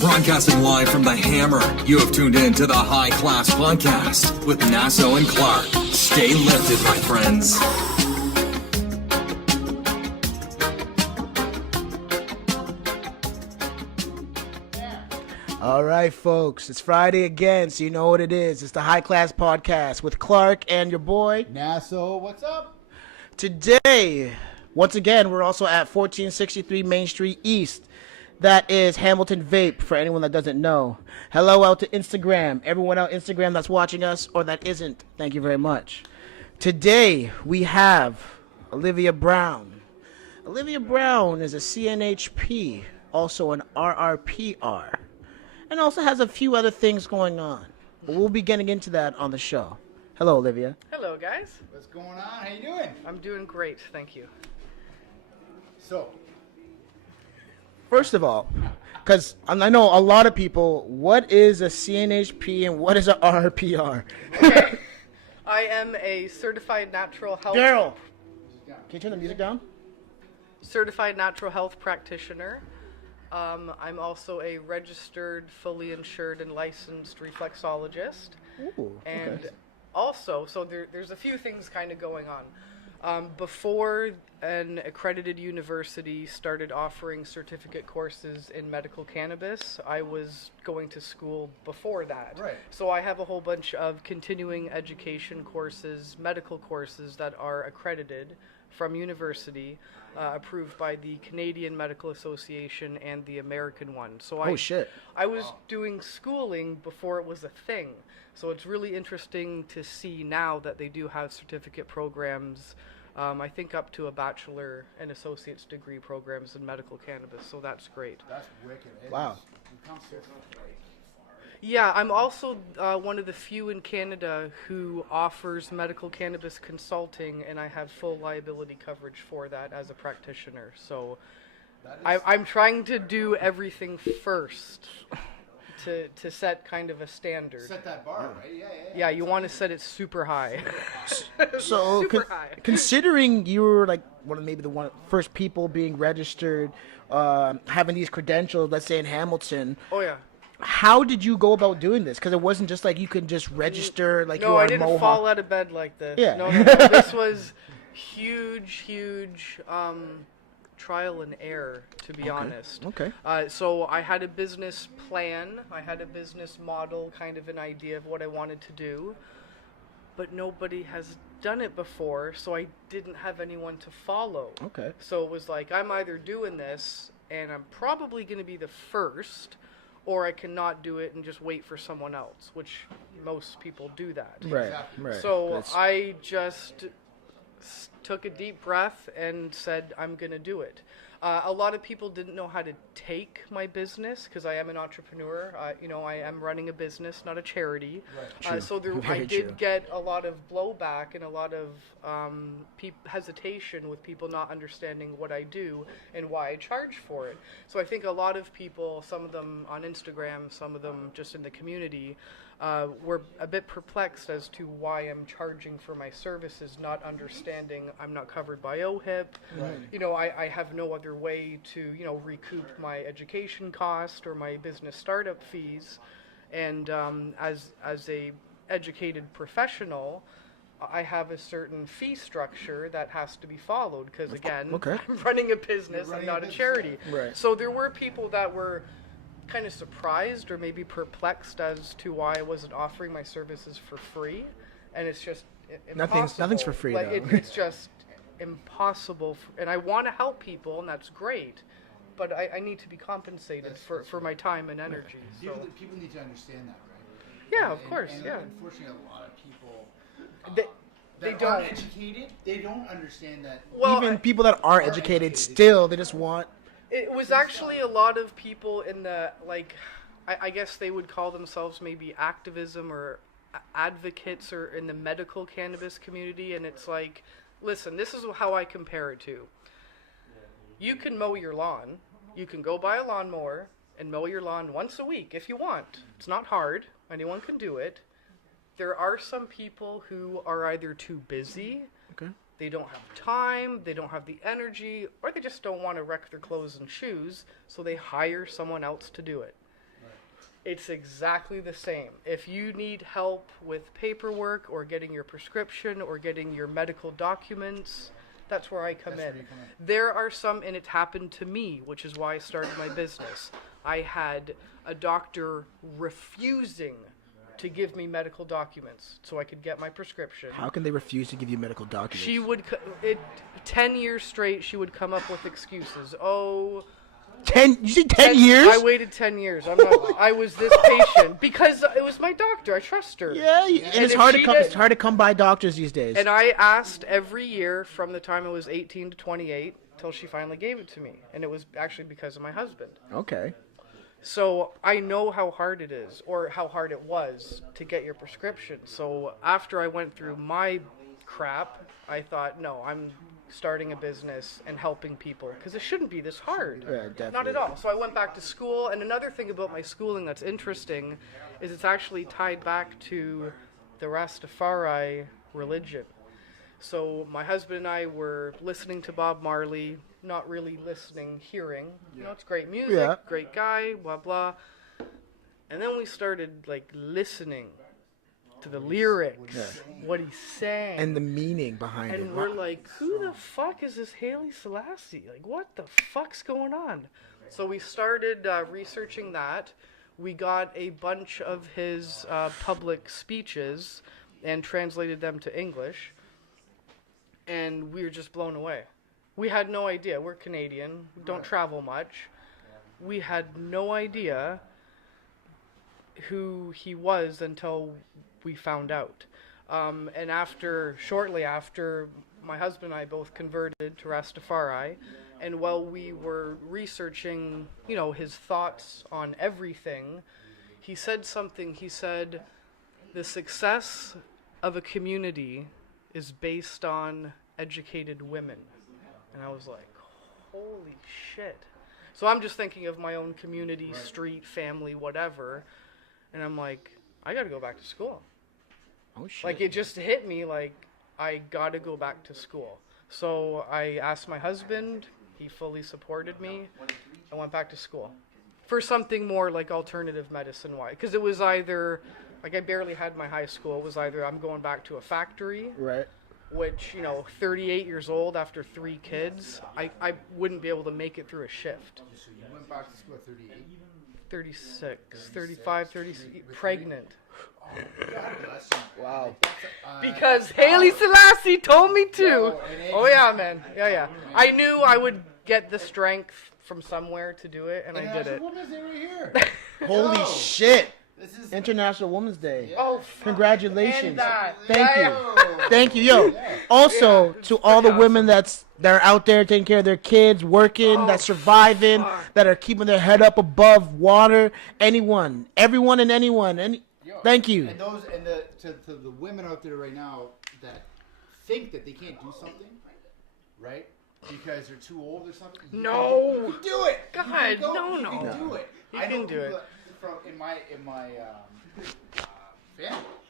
Broadcasting live from the Hammer, you have tuned in to the High Class Podcast with Nasso and Clark. Stay lifted, my friends. All right, folks, it's Friday again, so you know what it is. It's the High Class Podcast with Clark and your boy Nasso. What's up? Today, once again, we're also at 1463 Main Street East. That is Hamilton Vape, for anyone that doesn't know. Hello out to Instagram. Everyone out Instagram that's watching us or that isn't, thank you very much. Today, we have Olivia Brown. Olivia Brown is a CNHP, also an RRPR, and also has a few other things going on. But we'll be getting into that on the show. Hello, Olivia. Hello, guys. What's going on? How you doing? I'm doing great, thank you. So, First of all, because I know a lot of people, what is a CNHP and what is a RRPR? Okay. I am a certified natural health Daryl, can you turn the music down? certified natural health practitioner. I'm also a registered, fully insured, and licensed reflexologist. Ooh, And okay. also, so there's a few things kind of going on. Before an accredited university started offering certificate courses in medical cannabis, I was going to school before that. Right. So I have a whole bunch of continuing education courses, medical courses that are accredited from university, approved by the Canadian Medical Association and the American one. So Oh, shit. I was doing schooling before it was a thing. So it's really interesting to see now that they do have certificate programs, I think up to a bachelor and associate's degree programs in medical cannabis. So that's great. that's wicked. Wow. You come so far. Yeah, I'm also one of the few in Canada who offers medical cannabis consulting, and I have full liability coverage for that as a practitioner. So I'm trying to do everything first to set kind of a standard. Set that bar, right? Yeah. Yeah, you want to set it super high. So, Super high. considering you were like maybe the first people being registered, having these credentials, let's say in Hamilton, Oh, yeah. how did you go about doing this? Because it wasn't just like you could just register like you No, are I in didn't Mohawk. fall out of bed like this. Yeah. No. This was huge trial and error, to be honest. Okay. So I had a business plan. I had a business model, kind of an idea of what I wanted to do. But nobody has done it before, so I didn't have anyone to follow. Okay. So it was like, I'm either doing this, and I'm probably going to be the first, or I cannot do it and just wait for someone else, which most people do that. Right. Exactly. Right. So That's- I just took a deep breath and said, I'm going to do it. A lot of people didn't know how to take my business because I am an entrepreneur. I am running a business, not a charity. Right. So I Very did true. get a lot of blowback and a lot of hesitation with people not understanding what I do and why I charge for it. So I think a lot of people, some of them on Instagram, some of them just in the community, were a bit perplexed as to why I'm charging for my services, not understanding I'm not covered by OHIP. Right. I have no other way to, recoup my education cost or my business startup fees. And as a educated professional, I have a certain fee structure that has to be followed because, again, Okay. I'm running a business, I'm running not a a business, charity. Right. So there were people that were kind of surprised or maybe perplexed as to why I wasn't offering my services for free, and it's just impossible. Nothing's for free, Like, though. it's just impossible, and I want to help people, and that's great, but I need to be compensated for my time and energy. So. People need to understand that, right? Yeah, of course, And yeah. unfortunately, a lot of people They that don't. aren't educated, they don't understand that. Well, Even people that are educated, still, they just want. It was actually a lot of people in the, I guess they would call themselves maybe activism or advocates or in the medical cannabis community, and it's like, listen, this is how I compare it to. You can mow your lawn. You can go buy a lawnmower and mow your lawn once a week if you want. It's not hard. Anyone can do it. There are some people who are either too busy, Okay. they don't have time, they don't have the energy, or they just don't want to wreck their clothes and shoes, so they hire someone else to do it. It's exactly the same. If you need help with paperwork or getting your prescription or getting your medical documents, that's where I come in. There are some, and it happened to me, which is why I started my business. I had a doctor refusing to give me medical documents so I could get my prescription. How can they refuse to give you medical documents? She would, 10 years straight, she would come up with excuses. Oh, 10? You say 10 years? I waited 10 years. I was this patient because it was my doctor. I trust her. Yeah, and it's hard to come by doctors these days. And I asked every year from the time I was 18 to 28 till she finally gave it to me. And it was actually because of my husband. Okay. So I know how hard it is, or how hard it was, to get your prescription. So after I went through my crap, I thought, no, I'm starting a business and helping people, because it shouldn't be this hard. Yeah, definitely. Not at all. So I went back to school, and another thing about my schooling that's interesting is it's actually tied back to the Rastafari religion. So my husband and I were listening to Bob Marley, not really listening, hearing. You know, it's great music, great guy, blah, blah. And then we started, like, listening to the lyrics, what he's saying. And the meaning behind it. And we're like, who the fuck is this Haile Selassie? Like, what the fuck's going on? So we started researching that. We got a bunch of his public speeches and translated them to English. And we were just blown away. We had no idea. We're Canadian. We don't travel much. We had no idea who he was until we found out. And shortly after, my husband and I both converted to Rastafari. And while we were researching, you know, his thoughts on everything, he said something. He said, the success of a community is based on educated women. And I was like, holy shit. So I'm just thinking of my own community, street, family, whatever. And I'm like, I got to go back to school. Oh, shit. Like, it just hit me like, I got to go back to school. So I asked my husband. He fully supported me. I went back to school for something more like alternative medicine. Why? Because it was either, like, I barely had my high school. It was either I'm going back to a factory. Right. Which, you know, 38 years old after 3 kids, I wouldn't be able to make it through a shift. So you went back to school at 38? 36, 35, 36, pregnant. Oh, God bless you. Wow. Because Haile Selassie told me to. Oh, yeah, man. Yeah. I knew I would get the strength from somewhere to do it, and I did it. Women's Day right here. Holy shit. This is International Women's Day. Oh, congratulations. that. Thank Yeah, you. Thank you. Yo, also, to all the women that are out there taking care of their kids, working, that's surviving, that are keeping their head up above water, anyone, everyone and anyone. Thank you. And to the women out there right now that think that they can't do something, right? Because they're too old or something. No. You can do it. God, You can no. You can do it. You I know can do it. people from in my family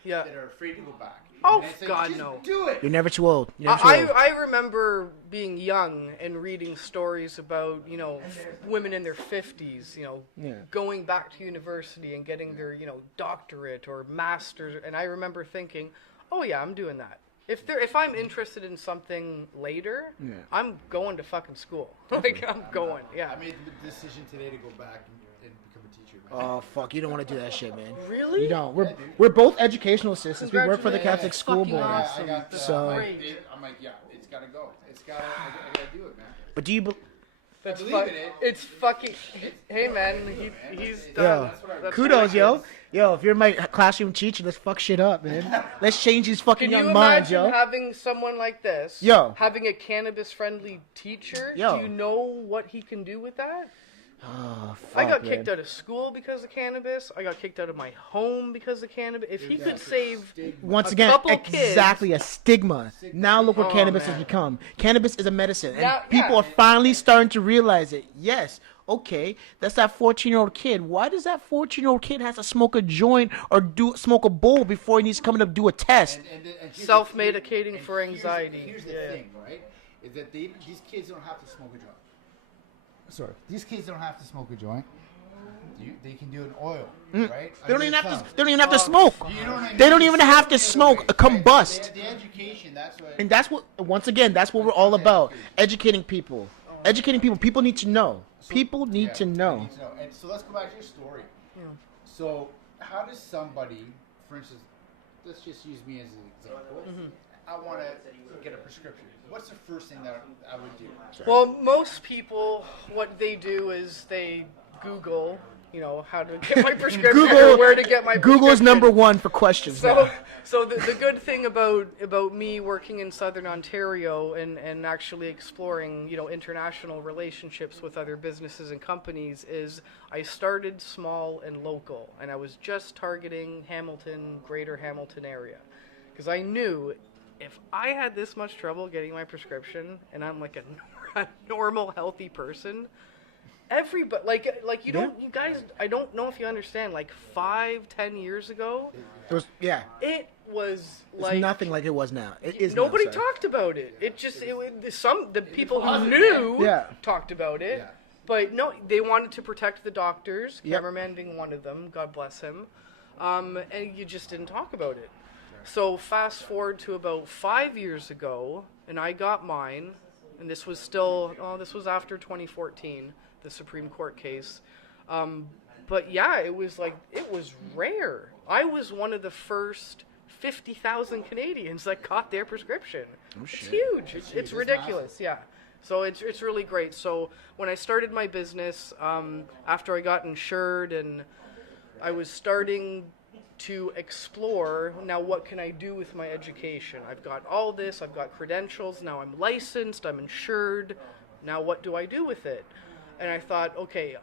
that are afraid to go back. Oh, and it's like, God, just no. do it. You're never too old. You're never too old. I remember being young and reading stories about, you know, women in their 50s, you know, going back to university and getting their, you know, doctorate or master's. And I remember thinking, oh, yeah, I'm doing that. If I'm interested in something later, I'm going to fucking school. Like, I'm going, yeah. I made the decision today to go back and become a teacher. Man. Oh, fuck. You don't want to do that shit, man. Really? You don't. We're both educational assistants. We work for the Catholic School Fucking Board. awesome. I got So- I'm like, yeah, it's got to go. I got to do it, man. But do you... That's believe in it. It's fucking. Hey, man, he's Yo, done. That's kudos, yo. wicked. Yo, if you're my classroom teacher, let's fuck shit up, man. Let's change these fucking Can you young minds, imagine yo. having someone like this? Yo. Having a cannabis-friendly teacher? Yo. Do you know what he can do with that? Oh, fuck, I got man. kicked out of school because of cannabis. I got kicked out of my home because of cannabis. If he could save Once a again, couple kids- exactly a stigma. Now look what Oh, cannabis man. has become. Cannabis is a medicine, and Now- people yeah. are finally starting to realize it. Yes, okay, that's that 14-year-old kid. Why does that 14-year-old kid have to smoke a joint or smoke a bowl before he needs to come to do a test? And here's Self-medicating and for anxiety. Here's the Yeah. thing, right? Is that these kids don't have to smoke a joint. Sorry, these kids don't have to smoke a joint. They can do an oil, right? They don't Under even the have tongue. to. They don't even have to smoke. You know what I mean? They don't even have to smoke. Combust. The education, that's what. And that's what. Once again, that's what we're all about. Educating people. Educating people. People need to know. People need to know. And so let's go back to your story. Yeah. So how does somebody, for instance, let's just use me as an example. I want to get a prescription. What's the first thing that I would do? Well, most people, what they do is they Google, how to get my prescription Google. or where to get my prescription. Google is number one for questions. So the good thing about me working in Southern Ontario and actually exploring, international relationships with other businesses and companies is I started small and local, and I was just targeting Hamilton, Greater Hamilton area, because I knew if I had this much trouble getting my prescription, and I'm like a normal, healthy person, everybody, you don't, you guys, I don't know if you understand, 5-10 years ago, It was, yeah. it was It's nothing like it was now. It is. nobody now, sorry. talked about it. The people who knew Yeah. talked about it, Yeah. but no, they wanted to protect the doctors. Yep. Cameraman being one of them, God bless him, and you just didn't talk about it. So fast forward to about 5 years ago, and I got mine, and this was after 2014, the Supreme Court case. But yeah, it was rare. I was one of the first 50,000 Canadians that got their prescription. Oh, It's shit. huge. It's It's ridiculous. Yeah. So it's really great. So when I started my business, after I got insured and I was starting to explore, now what can I do with my education? I've got all this, I've got credentials, now I'm licensed, I'm insured, now what do I do with it? And I thought, okay,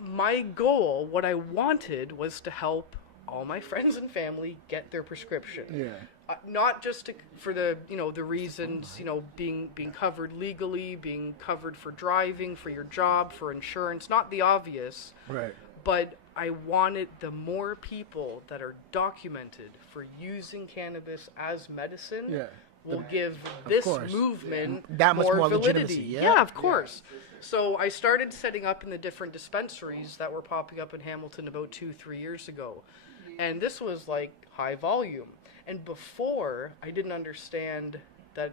my goal, what I wanted was to help all my friends and family get their prescription. Yeah. Not just for the the reasons, being covered legally, being covered for driving, for your job, for insurance, not the obvious. Right. But I wanted the more people that are documented for using cannabis as medicine Yeah. will give this course. movement That much more validity. legitimacy, yeah. Yeah, of course. So I started setting up in the different dispensaries that were popping up in Hamilton about 2-3 years ago. And this was high volume. And before, I didn't understand that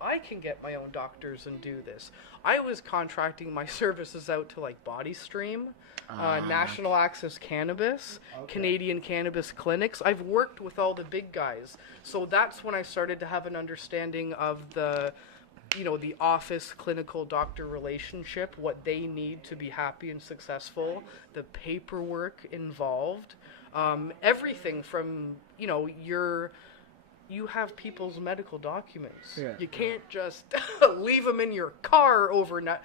I can get my own doctors and do this. I was contracting my services out to Body Stream, National Access Cannabis, Canadian Cannabis Clinics. I've worked with all the big guys. So that's when I started to have an understanding of the office clinical doctor relationship, what they need to be happy and successful, the paperwork involved, everything from, you have people's medical documents. Yeah. You can't just leave them in your car overnight.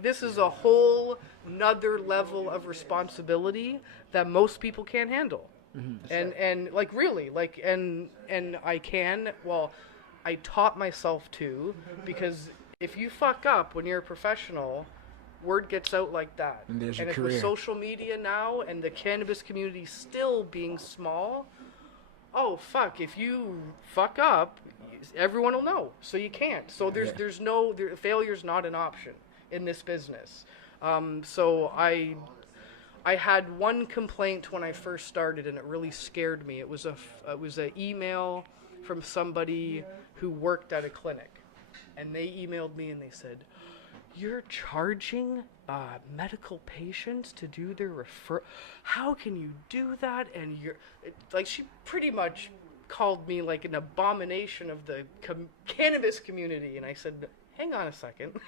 This is a whole nother level of responsibility that most people can't handle. And really, and I can, I taught myself to, because if you fuck up when you're a professional, word gets out like that. And there's your with career. social media now and the cannabis community still being small, oh fuck, if you fuck up, everyone will know. So you can't. So failure's not an option in this business. So I had one complaint when I first started, and it really scared me. It was an email from somebody who worked at a clinic, and they emailed me and they said, "You're charging medical patients to do their how can you do that?" And she pretty much called me an abomination of the cannabis community. And I said, hang on a second,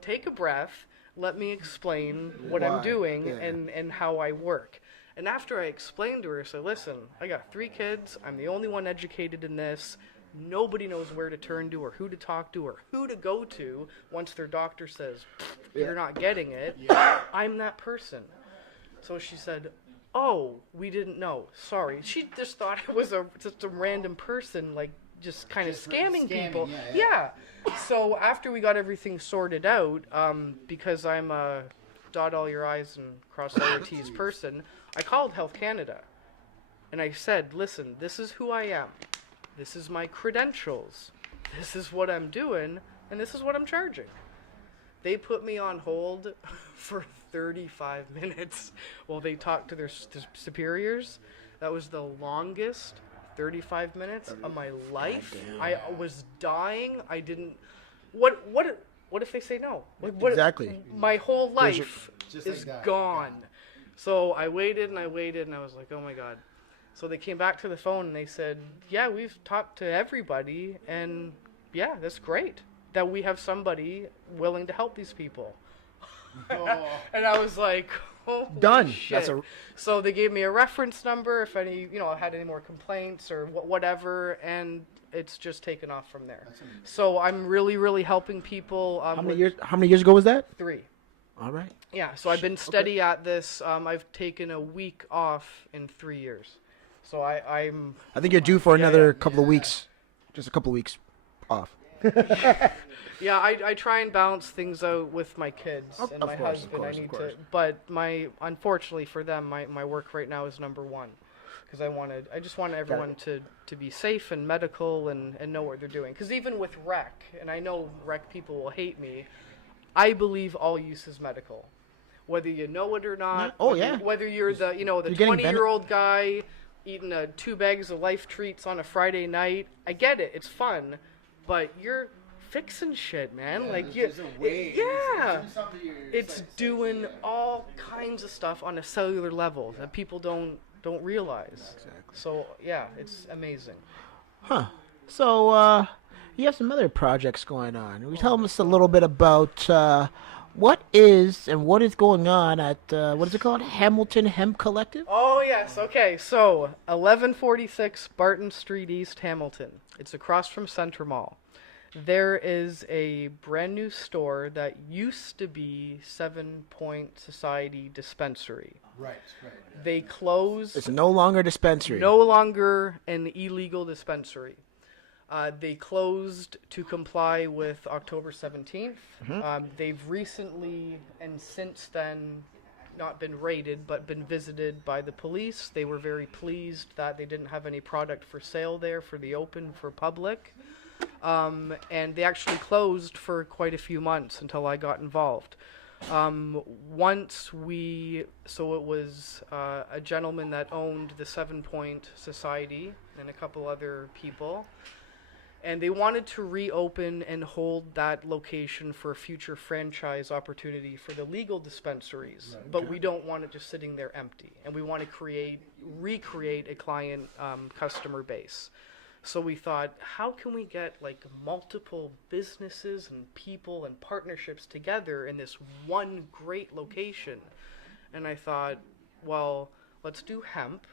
take a breath, let me explain what I'm doing and how I work. And after I explained to her, I said, listen, I got 3 kids, I'm the only one educated in this. Nobody knows where to turn to or who to talk to or who to go to once their doctor says, you're not getting it. I'm that person. So she said, oh, we didn't know. Sorry. She just thought it was just a random person, just kind of scamming people. Yeah. So after we got everything sorted out, because I'm a dot all your I's and cross all your T's person, I called Health Canada. And I said, listen, this is who I am. This is my credentials. This is what I'm doing, and this is what I'm charging. They put me on hold for 35 minutes while they talked to their superiors. That was the longest 35 minutes of my life. I was dying. I didn't. What if they say no? Exactly. My whole life Just is like that. gone. So I waited and I waited and I was like, oh my God. So they came back to the phone and they said, yeah, we've talked to everybody and yeah, that's great that we have somebody willing to help these people. Oh. And I was like, holy Done. shit. So they gave me a reference number if any, had any more complaints or whatever, and it's just taken off from there. So I'm really, really helping people. How many years ago was that? 3. All right. Yeah, so I've been steady at this. I've taken a week off in 3 years. So I think you're due for another couple of weeks. Just a couple of weeks off. Yeah, I try and balance things out with my kids and my husband. I need to, but unfortunately for them, my work right now is number one, because I just want everyone to be safe and medical and know what they're doing. Because even with rec, and I know rec people will hate me, I believe all use is medical, whether you know it or not. Whether you're the 20-year-old guy eating 2 bags of Life Treats on a Friday night, I get it. It's fun, but you're fixing shit, man. It's doing all kinds of stuff on a cellular level that people don't realize. Exactly. So yeah, it's amazing. Huh. So you have some other projects going on. Will you tell us a little bit about what is going on at what is it called? Hamilton Hemp Collective? Oh yes, okay. So 1146 Barton Street East, Hamilton. It's across from Center Mall. There is a brand new store that used to be 7 Point Society Dispensary. Right. They closed. It's no longer a dispensary. No longer an illegal dispensary. They closed to comply with October 17th. Mm-hmm. They've recently and since then not been raided, but been visited by the police. They were very pleased that they didn't have any product for sale there for the open for public. And they actually closed for quite a few months until I got involved. It was a gentleman that owned the 7 Point Society and a couple other people. And they wanted to reopen and hold that location for a future franchise opportunity for the legal dispensaries. Right. But we don't want it just sitting there empty. And we want to recreate a client customer base. So we thought, how can we get multiple businesses and people and partnerships together in this one great location? And I thought, well, let's do hemp.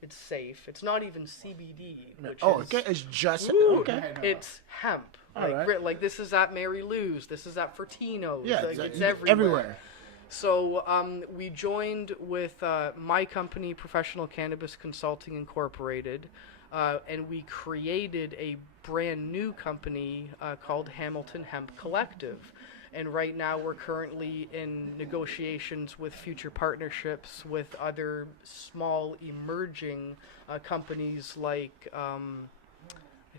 It's safe. It's not even CBD. It's just okay. It's hemp. Right. This is at Mary Lou's. This is at Fortino's. Yeah, it's everywhere. So we joined with my company, Professional Cannabis Consulting Incorporated. And we created a brand new company called Hamilton Hemp Collective. And right now we're currently in negotiations with future partnerships with other small emerging companies like, I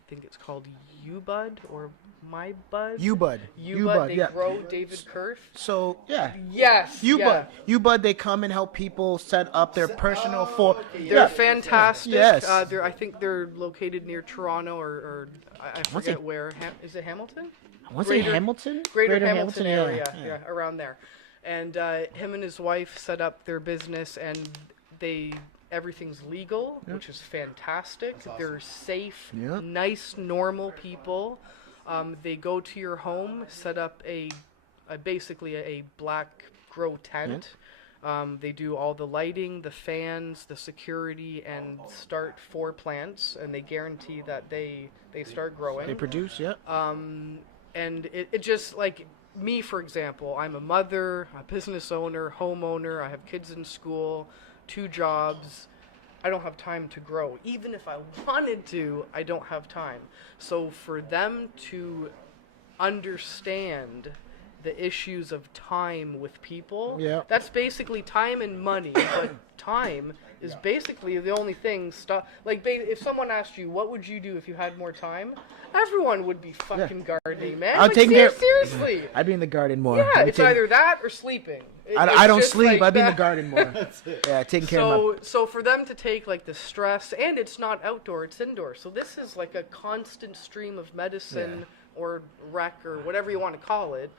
think it's called UBud or My Bud. UBud. They grow David Kurth. So, yeah. Yes. UBud. UBud, they come and help people set up their personal They're fantastic. Yes. I think they're located near Toronto or I forget where. Is it Hamilton? I want to say Hamilton? Greater Hamilton area. Yeah, around there. And him and his wife set up their business and everything's legal, which is fantastic. Awesome. They're safe, nice, normal people. They go to your home, set up basically a black grow tent. They do all the lighting, the fans, the security, and start 4 plants, and they guarantee that they start growing. They produce, yeah. And it just, me, for example, I'm a mother, a business owner, homeowner, I have kids in school, 2 jobs. I don't have time to grow. Even if I wanted to, I don't have time. So for them to understand the issues of time with people, that's basically time and money, but time is basically the only thing. If someone asked you, what would you do if you had more time? Everyone would be fucking gardening, man. I'll take care. Seriously. I'd be in the garden more. Yeah, it's either that or sleeping. I don't just sleep. like I'd be in the that. garden more. Yeah, taking care of my... So for them to take like the stress, and it's not outdoor, it's indoor. So this is like a constant stream of medicine or rec or whatever you want to call it,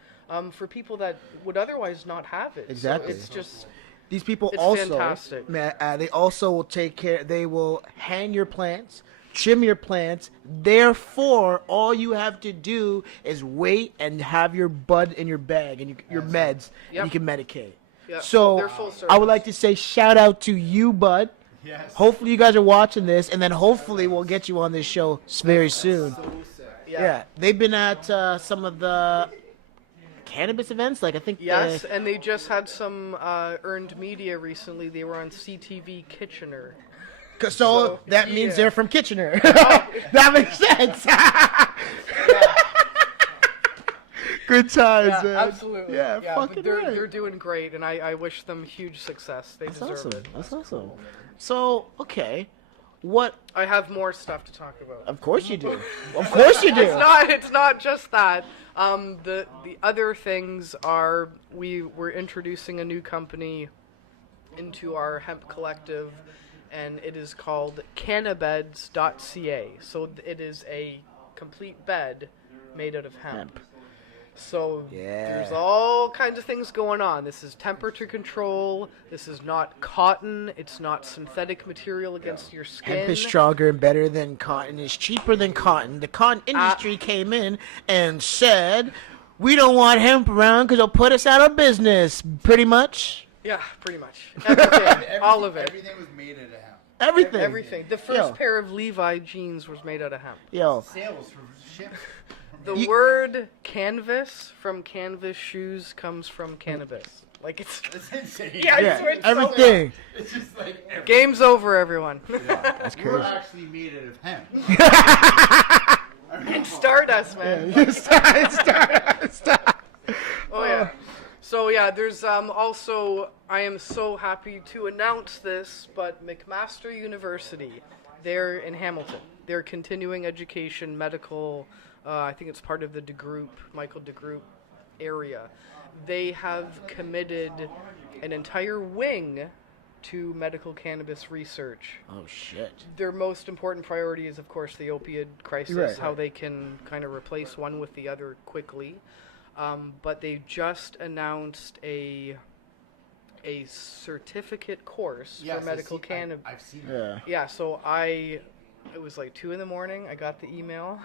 for people that would otherwise not have it. Exactly. So it's just... These people It's also, fantastic. they also will take care. They will hang your plants, trim your plants. Therefore, all you have to do is wait and have your bud in your bag and your meds, and you can medicate. Yep. So They're full I would service. like to say shout out to you, Bud. Yes. Hopefully you guys are watching this, and then hopefully we'll get you on this show very soon. So sick. Yeah, they've been at some of the cannabis events, like I think. Yes, and they just had some earned media recently. They were on CTV Kitchener. So that means yeah. they're from Kitchener. That makes sense. Good times, Yeah, man. absolutely. Yeah, but fucking right. they're doing great, and I wish them huge success. They That's deserve awesome. it. That's awesome. So, okay, what? I have more stuff to talk about. Of course you do. Of course you do. It's not just that. The other things are we're introducing a new company into our hemp collective, and it is called Cannabis.ca. So it is a complete bed made out of hemp. So there's all kinds of things going on. This is temperature control. This is not cotton. It's not synthetic material against your skin. Hemp is stronger and better than cotton. It's cheaper than cotton. The cotton industry came in and said, we don't want hemp around because it'll put us out of business, pretty much. Yeah, pretty much. Everything. All of it. Everything was made out of hemp. Everything. Everything. The first pair of Levi jeans was made out of hemp. Yo, Sales for ships. The word canvas from canvas shoes comes from cannabis. Like it's It's insane. Yeah, I swear it's so everything. It's just like game's over, everyone. That's we're crazy. actually made out of hemp. It's Stardust, man. Stop. Oh yeah. So yeah, there's also I am so happy to announce this, but McMaster University, they're in Hamilton. They're continuing education, medical. I think it's part of the Michael DeGroot area. They have committed an entire wing to medical cannabis research. Oh shit. Their most important priority is, of course, the opioid crisis, Right. how they can kind of replace one with the other quickly. But they just announced a certificate course for medical cannabis. I've seen it. Yeah. Yeah, so it was like 2 a.m. I got the email,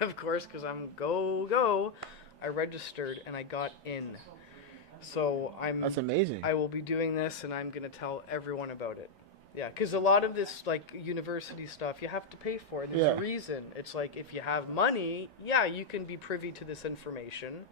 of course, because I'm go. I registered and I got in. So That's amazing. I will be doing this, and I'm gonna tell everyone about it. Yeah, because a lot of this like university stuff you have to pay for. There's a reason. It's like if you have money, yeah, you can be privy to this information.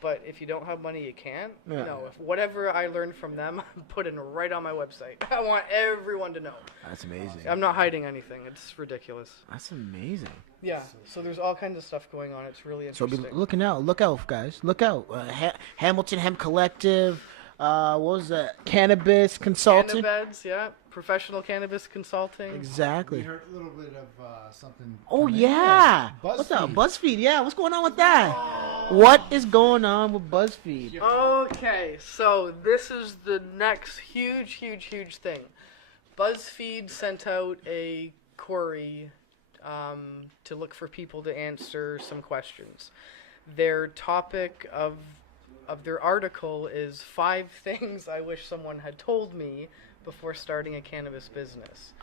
But if you don't have money, you can't. Yeah. You know, if whatever I learned from them, I'm putting right on my website. I want everyone to know. That's amazing. I'm not hiding anything. It's ridiculous. That's amazing. Yeah. So there's all kinds of stuff going on. It's really So interesting. be looking out. Look out, guys. Look out. Hamilton Hemp Collective. What was that? Cannabis Consulting. Cannabis, yeah. Professional Cannabis Consulting. We Exactly. heard a little bit of something. Oh from yeah. BuzzFeed. What's up, BuzzFeed? Yeah. What's going on with that? What is going on with BuzzFeed? Okay, so this is the next huge thing. BuzzFeed sent out a query to look for people to answer some questions. Their topic of their article is 5 things I wish someone had told me before starting a cannabis business.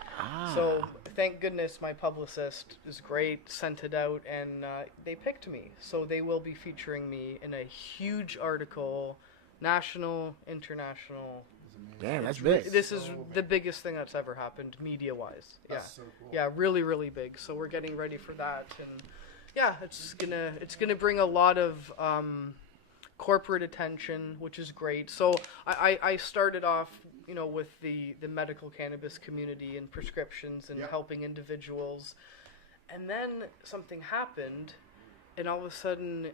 So thank goodness my publicist is great, sent it out, and they picked me. So they will be featuring me in a huge article, national, international. Damn, that's big. This is the biggest thing that's ever happened media-wise. Yeah, That's so cool. yeah, really big. So we're getting ready for that, and yeah, it's gonna bring a lot of corporate attention, which is great. So I started off, you know, with the medical cannabis community and prescriptions and helping individuals. And then something happened, and all of a sudden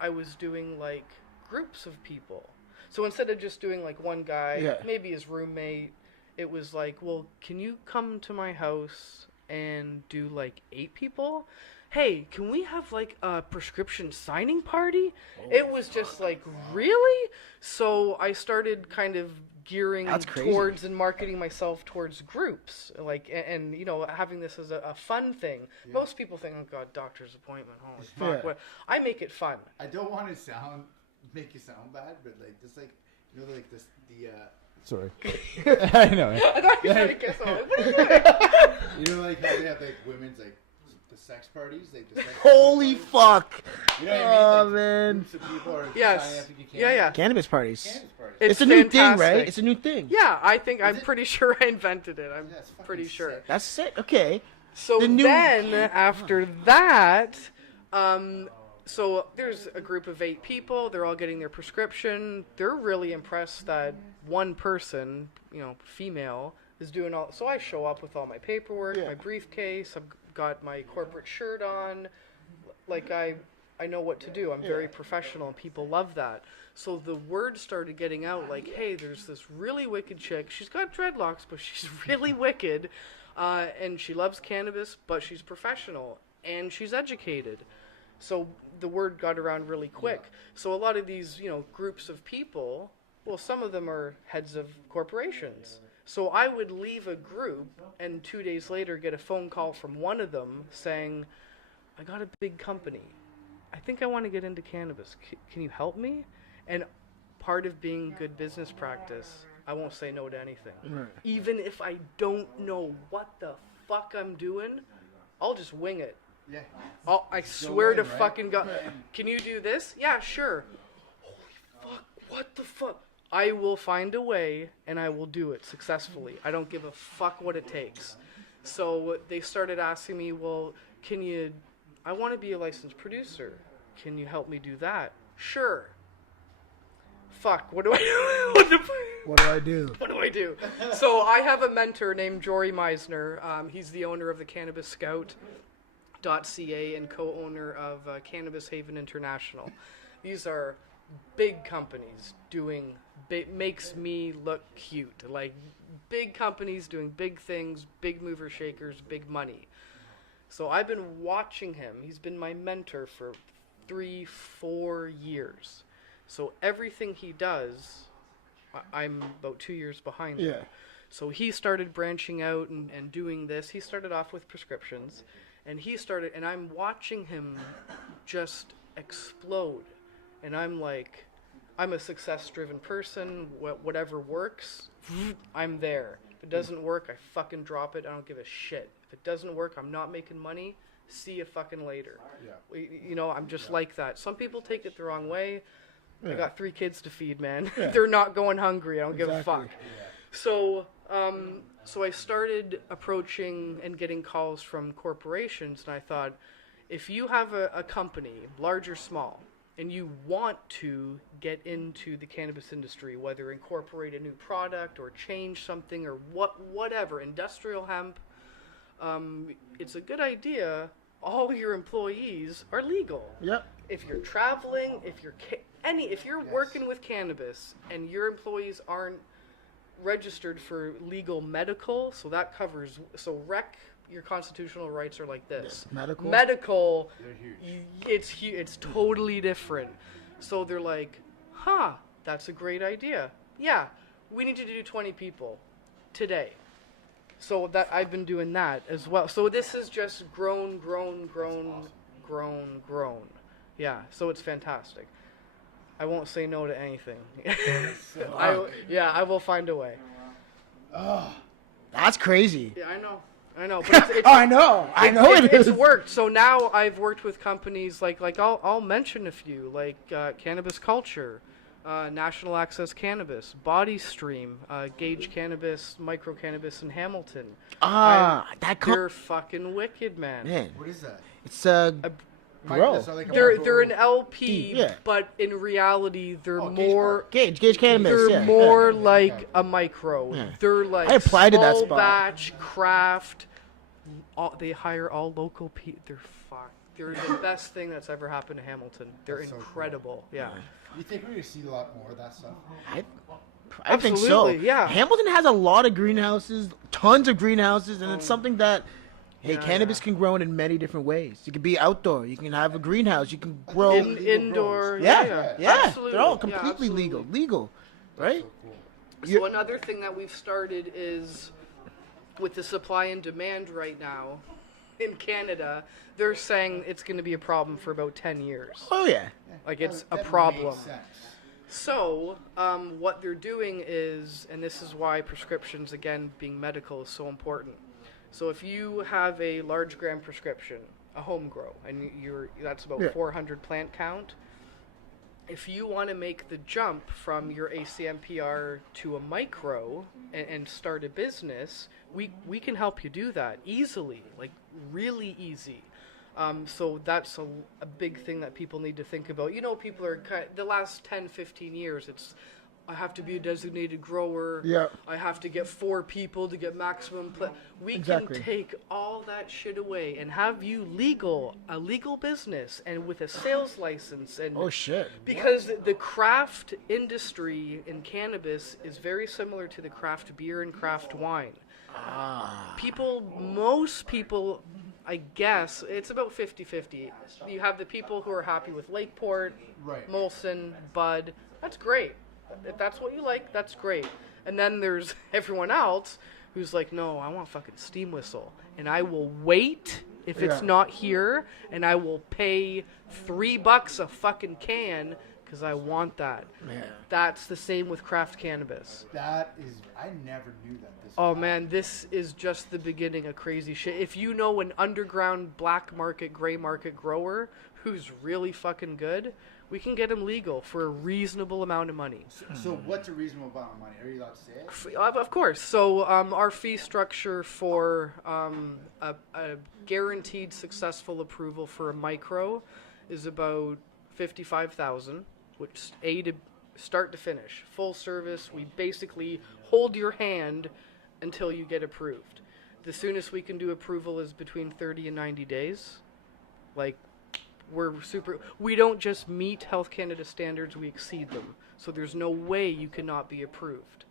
I was doing like groups of people. So instead of just doing like one guy, maybe his roommate, it was like, well, can you come to my house and do like 8 people? Hey, can we have like a prescription signing party? It was just like, really? So I started kind of gearing towards and marketing myself towards groups, like, and you know, having this as a fun thing. Most people think, oh god, doctor's appointment, holy fuck. What? I make it fun. I don't want to make it sound bad, but like just like, you know, like this sorry. I know. I thought you were trying to kiss on it. What are you doing? You know, like how they have like women's like the sex parties, like the sex Holy parties? fuck! You know what I mean? Oh Like, man! groups of people are Yes. signing up to get Yeah. Cannabis parties. Cannabis parties. It's a new thing, fantastic. right? It's a new thing. Yeah, I'm it? pretty sure I invented it. I'm Yeah, it's fucking pretty sure. sick. That's sick. Okay. So The new- then, after that, so there's a group of 8 people. They're all getting their prescription. They're really impressed that one person, you know, female, is doing all. So I show up with all my paperwork, my briefcase. I've got my corporate shirt on. Like I know what to do. I'm very professional, and people love that. So the word started getting out, like, hey, there's this really wicked chick. She's got dreadlocks, but she's really wicked, and she loves cannabis, but she's professional and she's educated. So the word got around really quick. So a lot of these, you know, groups of people, well, some of them are heads of corporations. So I would leave a group and 2 days later get a phone call from one of them saying, I got a big company. I think I want to get into cannabis. Can you help me? And part of being good business practice, I won't say no to anything. Right. Even if I don't know what the fuck I'm doing, I'll just wing it. Yeah. I swear in, to right? fucking God. Can you do this? Yeah, sure. Holy fuck, what the fuck? I will find a way, and I will do it successfully. I don't give a fuck what it takes. So they started asking me, well, I want to be a licensed producer. Can you help me do that? Sure. Fuck, what do I do? What do I do? What do I do? So I have a mentor named Jory Meisner. He's the owner of the Cannabis Scout.ca and co-owner of Cannabis Haven International. These are big companies doing makes me look cute. Like big companies doing big things, big mover shakers, big money. So I've been watching him. He's been my mentor for 3-4 years. So everything he does, I'm about 2 years behind him. Yeah. So he started branching out and doing this. He started off with prescriptions, and I'm watching him just explode. And I'm like, I'm a success-driven person. Whatever works, I'm there. If it doesn't work, I fucking drop it. I don't give a shit. If it doesn't work, I'm not making money. See you fucking later. Yeah. You know, I'm just like that. Some people take it the wrong way. Yeah. I got 3 kids to feed, man. Yeah. They're not going hungry. I don't give a Exactly. fuck. So, so I started approaching and getting calls from corporations, and I thought, if you have a company, large or small, and you want to get into the cannabis industry, whether incorporate a new product or change something or whatever, industrial hemp, it's a good idea. All your employees are legal. Yep. If you're traveling, if you're working with cannabis and your employees aren't registered for legal medical, so that covers, so your constitutional rights are like this. Medical, They're huge. it's totally different. So they're like, that's a great idea. Yeah, we need to do 20 people today. So that I've been doing that as well. So this has just grown. Yeah, so it's fantastic. I won't say no to anything. I will find a way. That's crazy. Yeah, I know. But it's I know it is. It's worked. So now I've worked with companies like I'll mention a few, like Cannabis Culture, National Access Cannabis, Body Stream, Gage Cannabis, Micro Cannabis in Hamilton. They're fucking wicked, man. What is that? It's a grow. So like a They're micro- an LP, Yeah. but in reality, they're Gage more. Gage Cannabis. They're yeah, more yeah. like a micro. Yeah. They're like I applied to that small spot. batch, craft. They hire all local people. They're the best thing that's ever happened to Hamilton. They're That's so cool. incredible. Yeah. You think we're gonna see a lot more of that stuff? I think so. Absolutely, yeah. Hamilton has a lot of greenhouses, tons of greenhouses, and it's something that, hey, cannabis can grow in many different ways. You can be outdoor. You can have a greenhouse. You can grow indoor. Yeah. Absolutely. They're all Yeah, completely absolutely. legal, right? So another thing that we've started is with the supply and demand right now in Canada, they're saying it's going to be a problem for about 10 years. Oh yeah. Like it's a That problem. makes sense. So what they're doing is, and this is why prescriptions, again, being medical is so important. So if you have a large gram prescription, a home grow, and that's about 400 plant count, if you want to make the jump from your ACMPR to a micro and start a business, we can help you do that easily, like really easy. So that's a big thing that people need to think about. You know, people are the last 10, 15 years, it's I have to be a designated grower. Yeah. I have to get 4 people to get maximum. We Exactly. can take all that shit away and have you a legal business and with a sales license. And Oh shit. because the craft industry in cannabis is very similar to the craft beer and craft wine. Most people, I guess, it's about 50-50. You have the people who are happy with Lakeport, Right. Molson, Bud. That's great. If that's what you like, that's great. And then there's everyone else who's like, no, I want fucking Steam Whistle. And I will wait if it's not here, and I will pay $3 a fucking can because I want that. Yeah. That's the same with craft cannabis. That is, I never knew that. Oh man, this is just the beginning of crazy shit. If you know an underground black market, gray market grower who's really fucking good, we can get him legal for a reasonable amount of money. So what's a reasonable amount of money? Are you allowed to say it? Of course. So our fee structure for a guaranteed successful approval for a micro is about $55,000, which to start to finish, full service. We basically hold your hand until you get approved. The soonest we can do approval is between 30 and 90 days. Like, we don't just meet Health Canada standards, we exceed them. So there's no way you cannot be approved.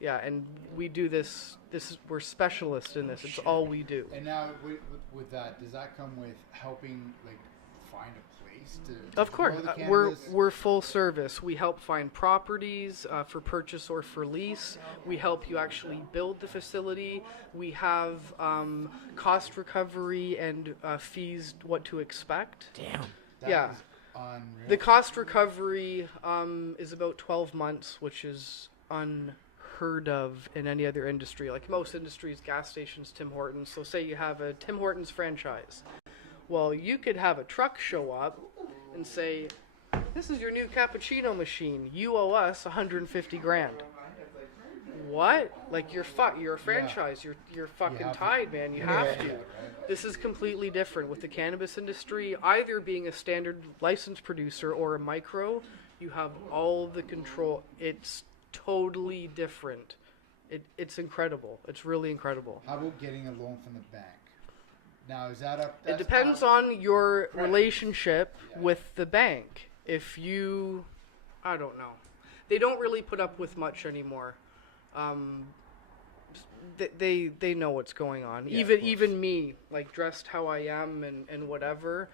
Yeah, and we do this, we're specialists in this. It's all we do. And now with that, does that come with helping like find a place to Of course, grow the we're cannabis? full service. We help find properties for purchase or for lease. We help you actually build the facility. We have cost recovery and fees, what to expect. Damn. That yeah. is unreal. The cost recovery is about 12 months, which is unheard of in any other industry. Like most industries, gas stations, Tim Hortons. So say you have a Tim Hortons franchise. Well, you could have a truck show up and say, this is your new cappuccino machine. You owe us $150,000. What? Like you're a franchise. You're fucking have to- tied, man. You have to. This is completely different with the cannabis industry. Either being a standard licensed producer or a micro, you have all the control. It's totally different. It's incredible. It's really incredible. How about getting a loan from the bank? Now is that up? It depends on your relationship with the bank. If you, I don't know. They don't really put up with much anymore. They know what's going on. Yeah, Even me, like dressed how I am and whatever,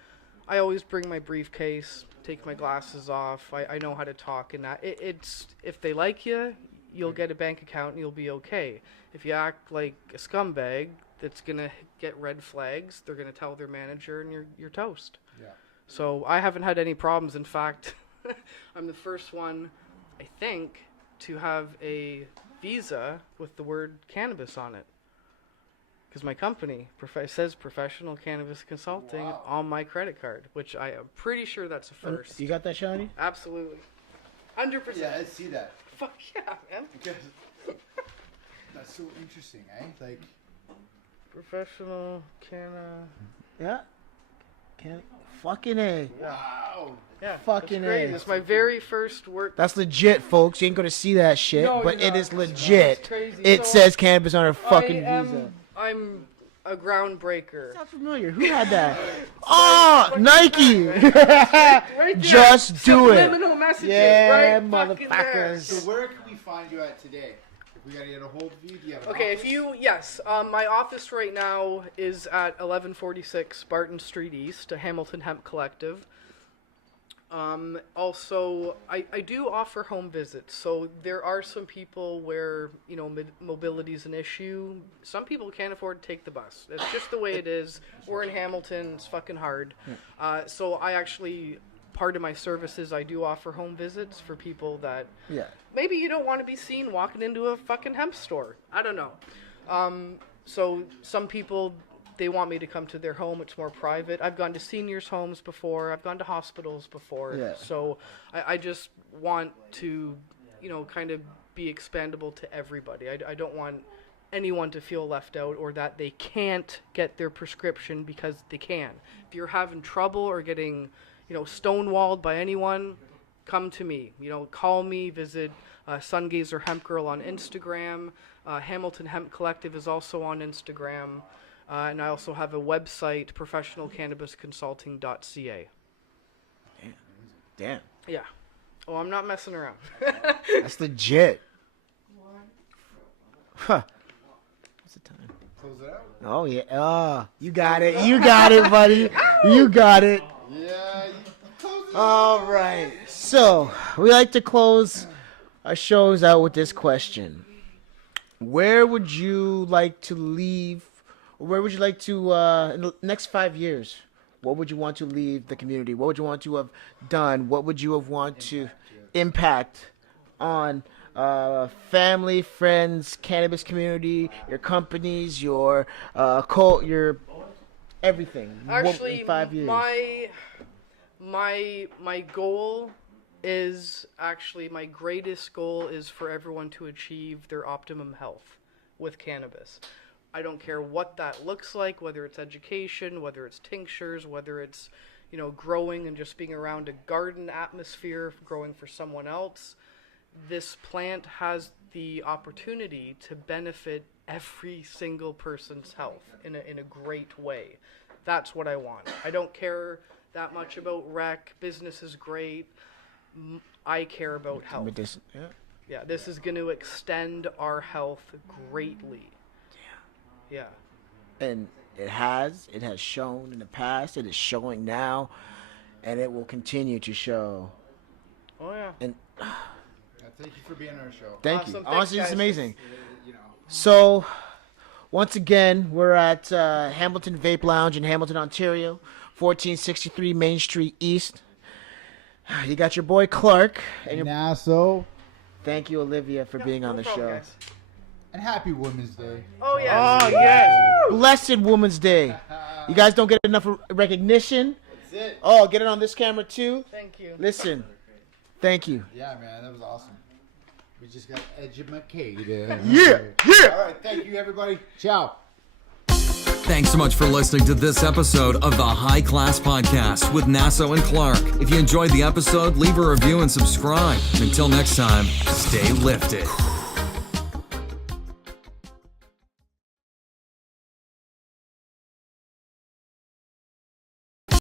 I always bring my briefcase, take my glasses off. I know how to talk and that. It's if they like you, you'll get a bank account and you'll be okay. If you act like a scumbag that's gonna get red flags, they're gonna tell their manager and you're toast. Yeah. So I haven't had any problems. In fact, I'm the first one, I think, to have a visa with the word cannabis on it. Because my company says Professional Cannabis Consulting on my credit card, which I am pretty sure that's a first. You got that, Shani? Absolutely. 100%. Yeah, I see that. Fuck yeah, man. Because that's so interesting, eh? Like, Professional Canna. Yeah. Fucking A. wow. Yeah, Fucking that's great. A. It's my very first work. That's legit, folks. You ain't gonna see that shit, No, but you're it not. is legit. That's crazy. It So, says cannabis on her fucking visa. I'm a groundbreaker. Sounds familiar. Who had that? Oh, Nike. Right there. Just do it. Subliminal messages, Yeah, right? Fucking there. motherfuckers. So where can we find you at today? If we gotta get a hold of you, do you have an Okay, office? my office right now is at 1146 Barton Street East, a Hamilton Hemp Collective. Also, I do offer home visits, so there are some people where, mobility is an issue. Some people can't afford to take the bus. It's just the way it is. We're in Hamilton, it's fucking hard. So I actually, part of my services, I do offer home visits for people that maybe you don't want to be seen walking into a fucking hemp store. I don't know. So some people, they want me to come to their home. It's more private. I've gone to seniors' homes before. I've gone to hospitals before. Yeah. So I just want to, kind of be expandable to everybody. I don't want anyone to feel left out or that they can't get their prescription because they can. If you're having trouble or getting, stonewalled by anyone, come to me. Call me, visit Sungazer Hemp Girl on Instagram. Hamilton Hemp Collective is also on Instagram. And I also have a website, professionalcannabisconsulting.ca. Damn. Yeah. Oh, I'm not messing around. That's legit. Huh. What's the time? Close it out? Oh, yeah. Oh, you got it. You got it, buddy. You got it. Yeah, you close it out. All right. So, we like to close our shows out with this question. Where would you like to leave? Where would you like to, in the next 5 years, what would you want to leave the community? What would you want to have done? What would you have want to impact on family, friends, cannabis community, your companies, your cult, your everything? Actually, in 5 years? my goal is actually, my greatest goal is for everyone to achieve their optimum health with cannabis. I don't care what that looks like, whether it's education, whether it's tinctures, whether it's, growing and just being around a garden atmosphere, growing for someone else. This plant has the opportunity to benefit every single person's health in a great way. That's what I want. I don't care that much about rec. Business is great. I care about health. Yeah, this is going to extend our health greatly. Yeah. And it has shown in the past, it is showing now, and it will continue to show. Oh, yeah. And Thank you for being on our show. thank Awesome. you. Thanks, Honestly, it's guys. amazing. So, once again, we're at Hamilton Vape Lounge in Hamilton, Ontario, 1463 Main Street East. You got your boy Clark. And your... Nassau. Thank you, Olivia, for being on the problem, show. guys. And happy Women's Day. Oh, yes. Oh, yes. Blessed Women's Day. You guys don't get enough recognition. That's it. Oh, get it on this camera, too. Thank you. Listen, thank you. Yeah, man, that was awesome. We just got educated. Yeah, yeah. All right, thank you, everybody. Ciao. Thanks so much for listening to this episode of the High Class Podcast with Nassau and Clark. If you enjoyed the episode, leave a review and subscribe. Until next time, stay lifted.